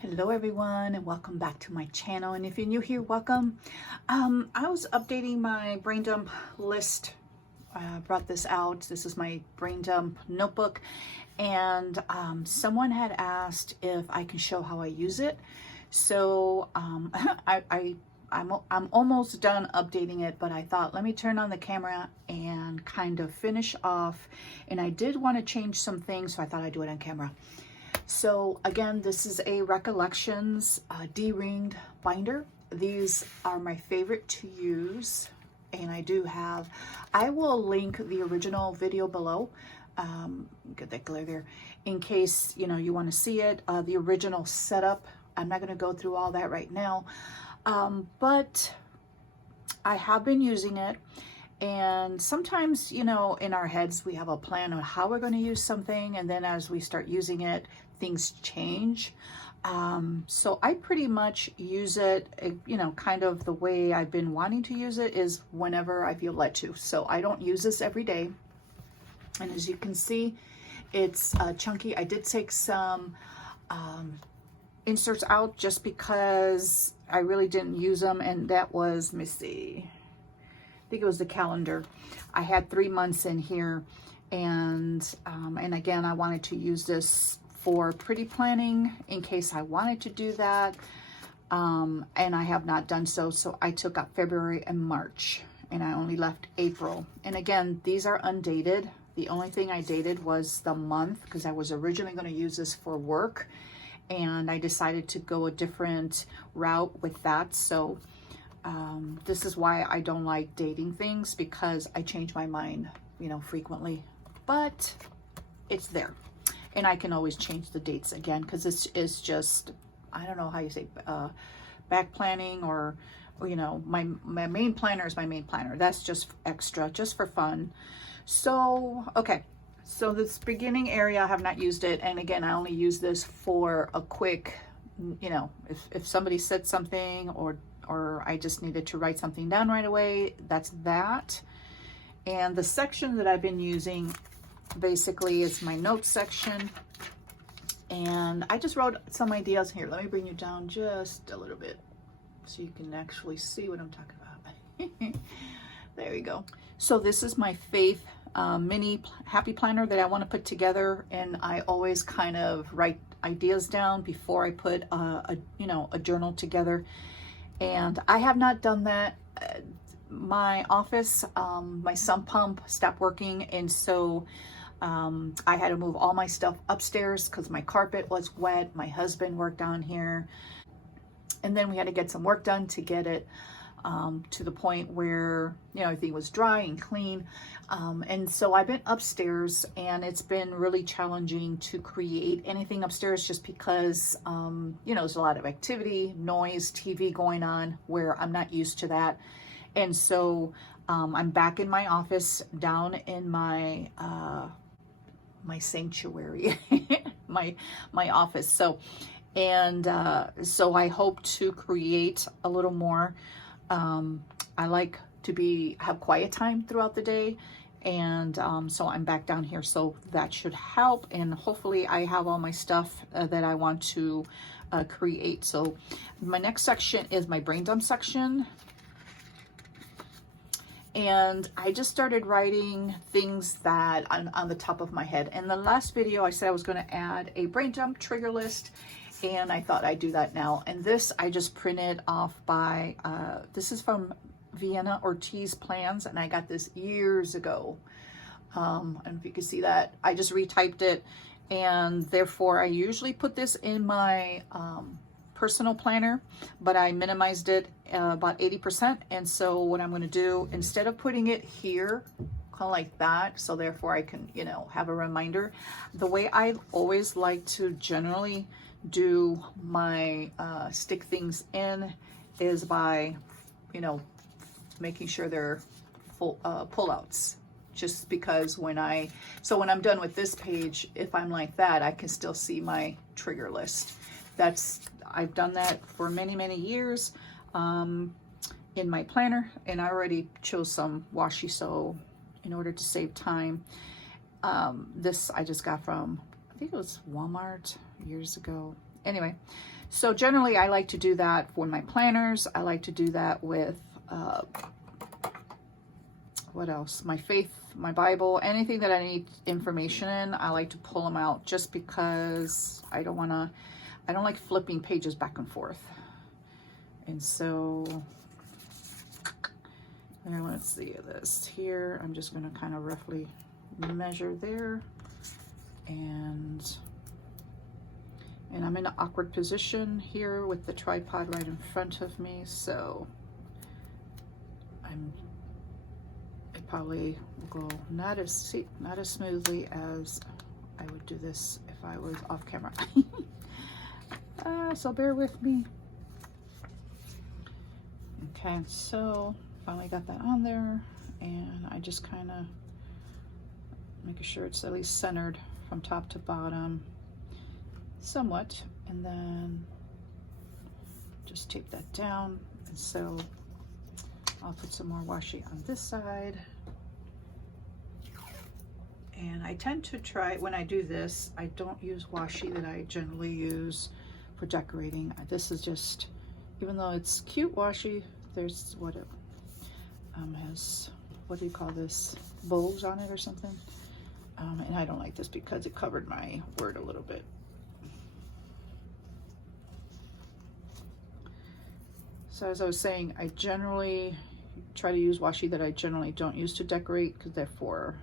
Hello everyone and welcome back to my channel, and if you're new here, welcome. I was updating my brain dump list. Brought this out. This is my brain dump notebook, and someone had asked if I can show how I use it. So I'm almost done updating it, but I thought let me turn on the camera and kind of finish off, and I did want to change some things, so I thought I'd do it on camera. So again, this is a Recollections D-ringed binder. These are my favorite to use, and I will link the original video below. Get that glare there in case you want to see it. The original setup. I'm not going to go through all that right now, but I have been using it. And sometimes, in our heads, we have a plan on how we're going to use something. And then as we start using it, things change. So I pretty much use it, kind of the way I've been wanting to use it is whenever I feel led to. So I don't use this every day. And as you can see, it's chunky. I did take some inserts out just because I really didn't use them. And that was, let me see. I think it was the calendar. I had 3 months in here, and again, I wanted to use this for pretty planning in case I wanted to do that, and I have not done so. So I took out February and March, and I only left April. And again, these are undated. The only thing I dated was the month because I was originally going to use this for work, and I decided to go a different route with that. So this is why I don't like dating things, because I change my mind, frequently, but it's there. And I can always change the dates again, because it's just, I don't know how you say, back planning or my main planner is my main planner. That's just extra, just for fun. So, okay. So this beginning area, I have not used it. And again, I only use this for a quick, if somebody said something or I just needed to write something down right away, that's that. And the section that I've been using basically is my notes section. And I just wrote some ideas here. Let me bring you down just a little bit so you can actually see what I'm talking about. There we go. So this is my Faith mini happy planner that I want to put together, and I always kind of write ideas down before I put a journal together. And I have not done that. My office, my sump pump stopped working, and so I had to move all my stuff upstairs because my carpet was wet. My husband worked down here, and then we had to get some work done to get it to the point where everything was dry and clean. And so I've been upstairs, and it's been really challenging to create anything upstairs just because there's a lot of activity, noise, TV going on where I'm not used to that. And so I'm back in my office down in my my sanctuary, my office. So I hope to create a little more. I like to have quiet time throughout the day, and so I'm back down here, so that should help, and hopefully I have all my stuff that I want to create. So my next section is my brain dump section, and I just started writing things that on the top of my head. In the last video I said I was going to add a brain dump trigger list, and I thought I'd do that now. And this I just printed off by, this is from Vienna Ortiz Plans, and I got this years ago. I don't know if you can see that. I just retyped it, and therefore I usually put this in my personal planner, but I minimized it about 80%. And so what I'm going to do, instead of putting it here, kind of like that, so therefore I can, have a reminder, the way I always like to generally do my stick things in is by making sure they're full pullouts, just because when I'm done with this page, if I'm like that, I can still see my trigger list. I've done that for many years in my planner, and I already chose some washi, so in order to save time, this I just got from, I think it was Walmart years ago. anyway, so generally I like to do that for my planners. I like to do that with, what else? My faith, my Bible, anything that I need information in, I like to pull them out just because I don't like flipping pages back and forth. And so, and let's see this here. I'm just going to kind of roughly measure there. And I'm in an awkward position here with the tripod right in front of me. So it probably will go not as smoothly as I would do this if I was off camera. So bear with me. Okay, so finally got that on there, and I just kind of making sure it's at least centered from top to bottom somewhat, and then just tape that down. And so I'll put some more washi on this side. And I tend to try, when I do this, I don't use washi that I generally use for decorating. This is just, even though it's cute washi, there's what it has, what do you call this, bows on it or something. And I don't like this because it covered my word a little bit. So as I was saying, I generally try to use washi that I generally don't use to decorate, because therefore,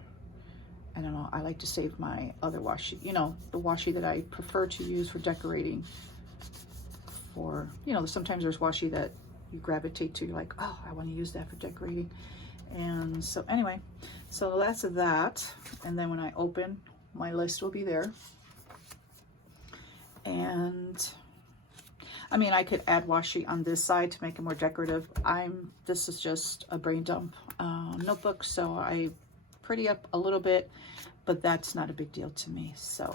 I don't know, I like to save my other washi, you know, the washi that I prefer to use for decorating. For, you know, sometimes there's washi that you gravitate to, you're like, oh, I want to use that for decorating. And so anyway, so that's that. And then when I open, my list will be there. And I mean, I could add washi on this side to make it more decorative. This is just a Braindump notebook, so I pretty up a little bit, but that's not a big deal to me. So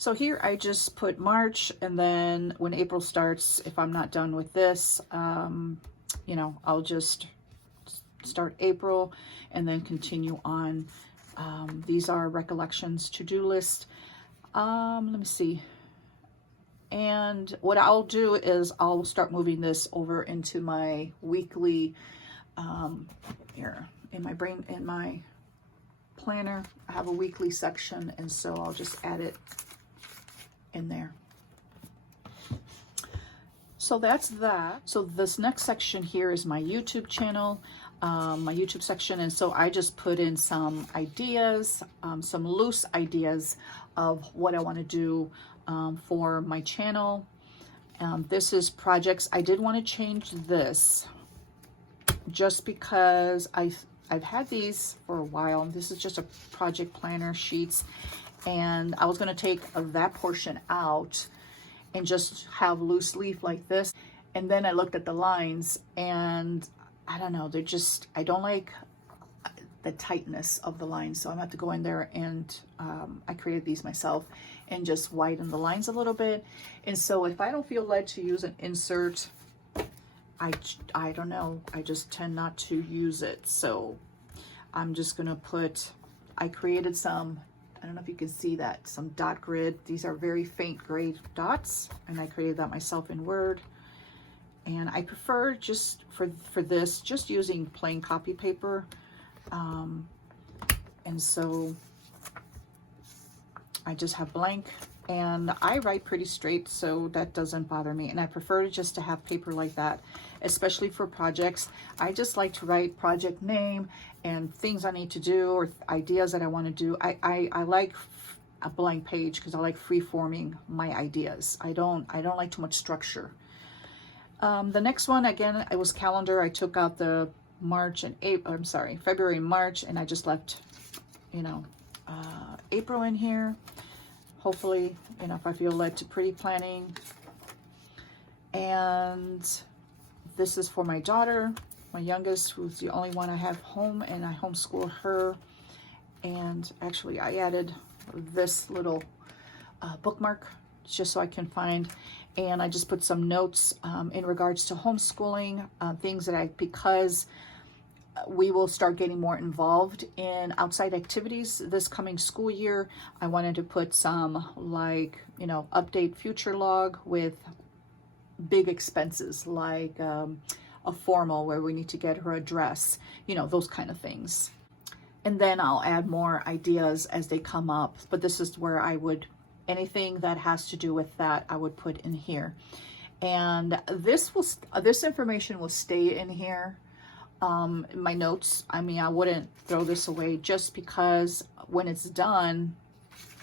so here I just put March, and then when April starts, if I'm not done with this, you know, I'll just start April and then continue on. These are Recollections to-do list. Let me see. And what I'll do is I'll start moving this over into my weekly, here in my planner. I have a weekly section, and so I'll just add it in there. So that's that. So this next section here is my YouTube channel, my YouTube section. And so I just put in some ideas, some loose ideas of what I want to do for my channel. This is projects. I did want to change this just because I've had these for a while. This is just a project planner sheets, and I was going to take that portion out and just have loose leaf like this. And then I looked at the lines, and I don't know, they're just, I don't like the tightness of the lines. So I'm going to have to go in there, and I created these myself and just widen the lines a little bit. And so if I don't feel led to use an insert, I don't know, I just tend not to use it. So I'm just going to put, I created some, I don't know if you can see that, some dot grid. These are very faint gray dots, and I created that myself in Word. And I prefer just for this, just using plain copy paper. And so I just have blank, and I write pretty straight, so that doesn't bother me. And I prefer just to have paper like that, especially for projects. I just like to write project name and things I need to do, or ideas that I want to do. I like a blank page because I like free forming my ideas. I don't like too much structure. The next one, again, it was calendar. I took out the March and April, I'm sorry, February and March, and I just left, you know, April in here. Hopefully, you know, if I feel led to pretty planning. And this is for my daughter, my youngest, who's the only one I have home, and I homeschool her. And actually I added this little bookmark just so I can find, and I just put some notes in regards to homeschooling, things that because we will start getting more involved in outside activities this coming school year. I wanted to put some, like, update future log with big expenses, like a formal where we need to get her a dress, those kind of things. And then I'll add more ideas as they come up. But this is where I would, anything that has to do with that, I would put in here. And this information will stay in here. My notes, I wouldn't throw this away, just because when it's done,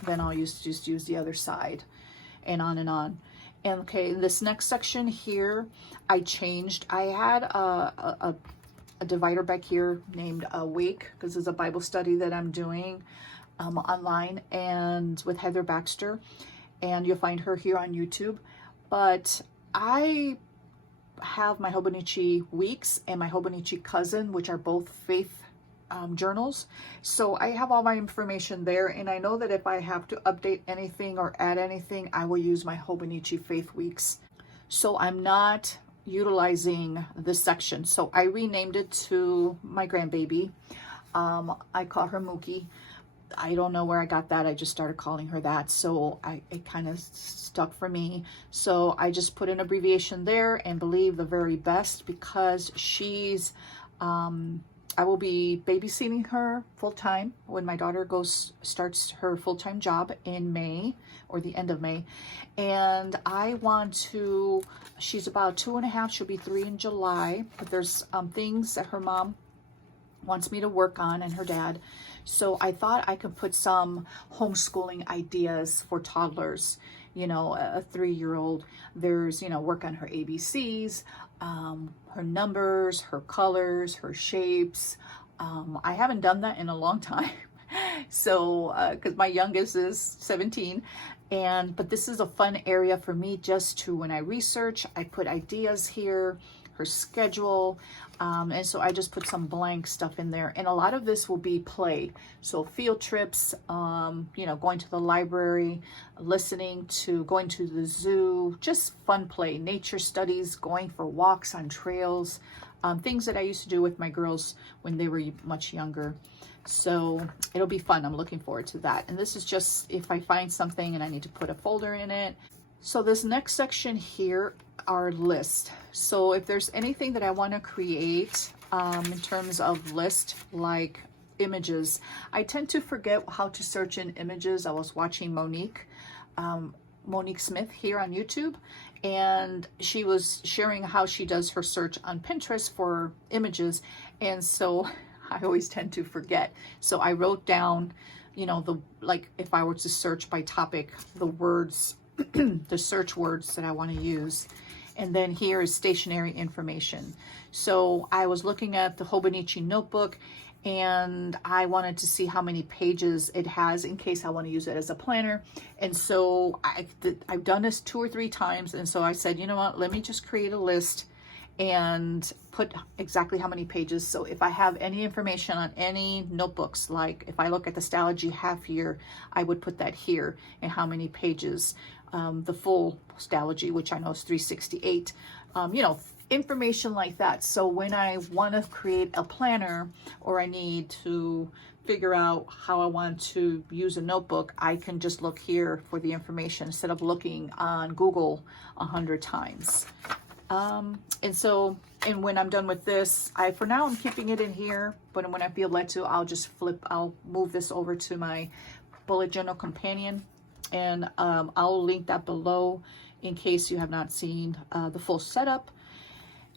then I'll just use the other side, and on and on. And okay, this next section here, I changed. I had a divider back here named Wake, because it's a Bible study that I'm doing online and with Heather Baxter, and you'll find her here on YouTube. But I have my Hobonichi Weeks and my Hobonichi Cousin, which are both faith journals. So I have all my information there, and I know that if I have to update anything or add anything, I will use my Hobonichi Faith Weeks. So I'm not utilizing this section. So I renamed it to my grandbaby. I call her Mookie. I don't know where I got that. I just started calling her that. So it kind of stuck for me. So I just put an abbreviation there and believe the very best, because she's, I will be babysitting her full-time when my daughter starts her full-time job in May, or the end of May. And I want to, she's about 2.5, she'll be 3 in July. But there's things that her mom wants me to work on, and her dad. So I thought I could put some homeschooling ideas for toddlers, a 3-year-old. There's, work on her ABCs, her numbers, her colors, her shapes. I haven't done that in a long time. So, because my youngest is 17, but this is a fun area for me, just to, when I research, I put ideas here, her schedule, and so I just put some blank stuff in there. And a lot of this will be play, so field trips, going to the library, going to the zoo, just fun play, nature studies, going for walks on trails, things that I used to do with my girls when they were much younger. So it'll be fun. I'm looking forward to that. And this is just if I find something and I need to put a folder in it. So this next section here are lists. So if there's anything that I want to create in terms of list, like images, I tend to forget how to search in images. I was watching Monique Smith here on YouTube, and she was sharing how she does her search on Pinterest for images. And so I always tend to forget. So I wrote down, like if I were to search by topic, the words, the search words that I want to use. And then here is stationery information. So I was looking at the Hobonichi notebook, and I wanted to see how many pages it has in case I want to use it as a planner. And so I've done this 2 or 3 times. And so I said, you know what, let me just create a list and put exactly how many pages. So if I have any information on any notebooks, like if I look at the Stalogy half year, I would put that here, and how many pages, the full Stalogy, which I know is 368, information like that. So when I want to create a planner, or I need to figure out how I want to use a notebook, I can just look here for the information instead of looking on Google 100 times. And when I'm done with this, for now I'm keeping it in here, but when I feel led to, I'll move this over to my bullet journal companion, and I'll link that below in case you have not seen the full setup.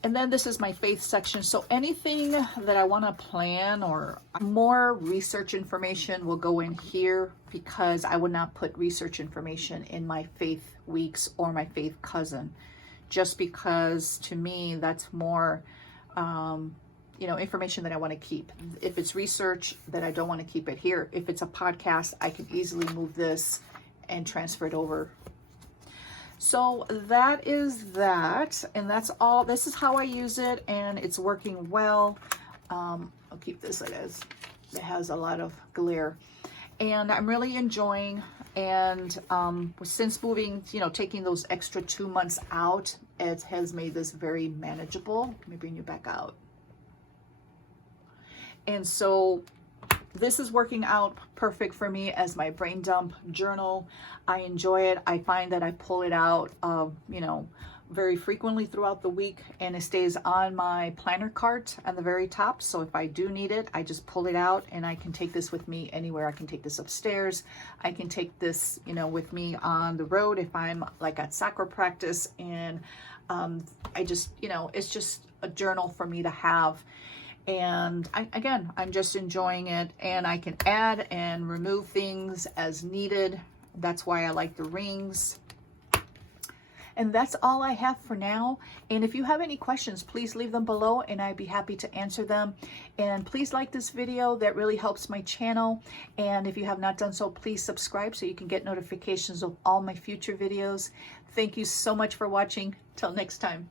And then this is my faith section. So anything that I want to plan or more research information will go in here, because I would not put research information in my faith weeks or my faith cousin, just because to me that's more information that I want to keep. If it's research, that I don't want to keep it here. If it's a podcast, I can easily move this and transfer it over. So that is that, and that's all. This is how I use it, and it's working well. I'll keep this as it has a lot of glare, and I'm really enjoying. And since moving, taking those extra 2 months out, it has made this very manageable. Let me bring you back out. And so this is working out perfect for me as my brain dump journal. I enjoy it. I find that I pull it out, you know, very frequently throughout the week, and it stays on my planner cart at the very top. So if I do need it, I just pull it out, and I can take this with me anywhere. I can take this upstairs. I can take this, you know, with me on the road if I'm like at soccer practice. And I just, you know, it's just a journal for me to have. And again, I'm just enjoying it, and I can add and remove things as needed. That's why I like the rings. And that's all I have for now. And if you have any questions, please leave them below and I'd be happy to answer them. And please like this video. That really helps my channel. And if you have not done so, please subscribe so you can get notifications of all my future videos. Thank you so much for watching. Till next time.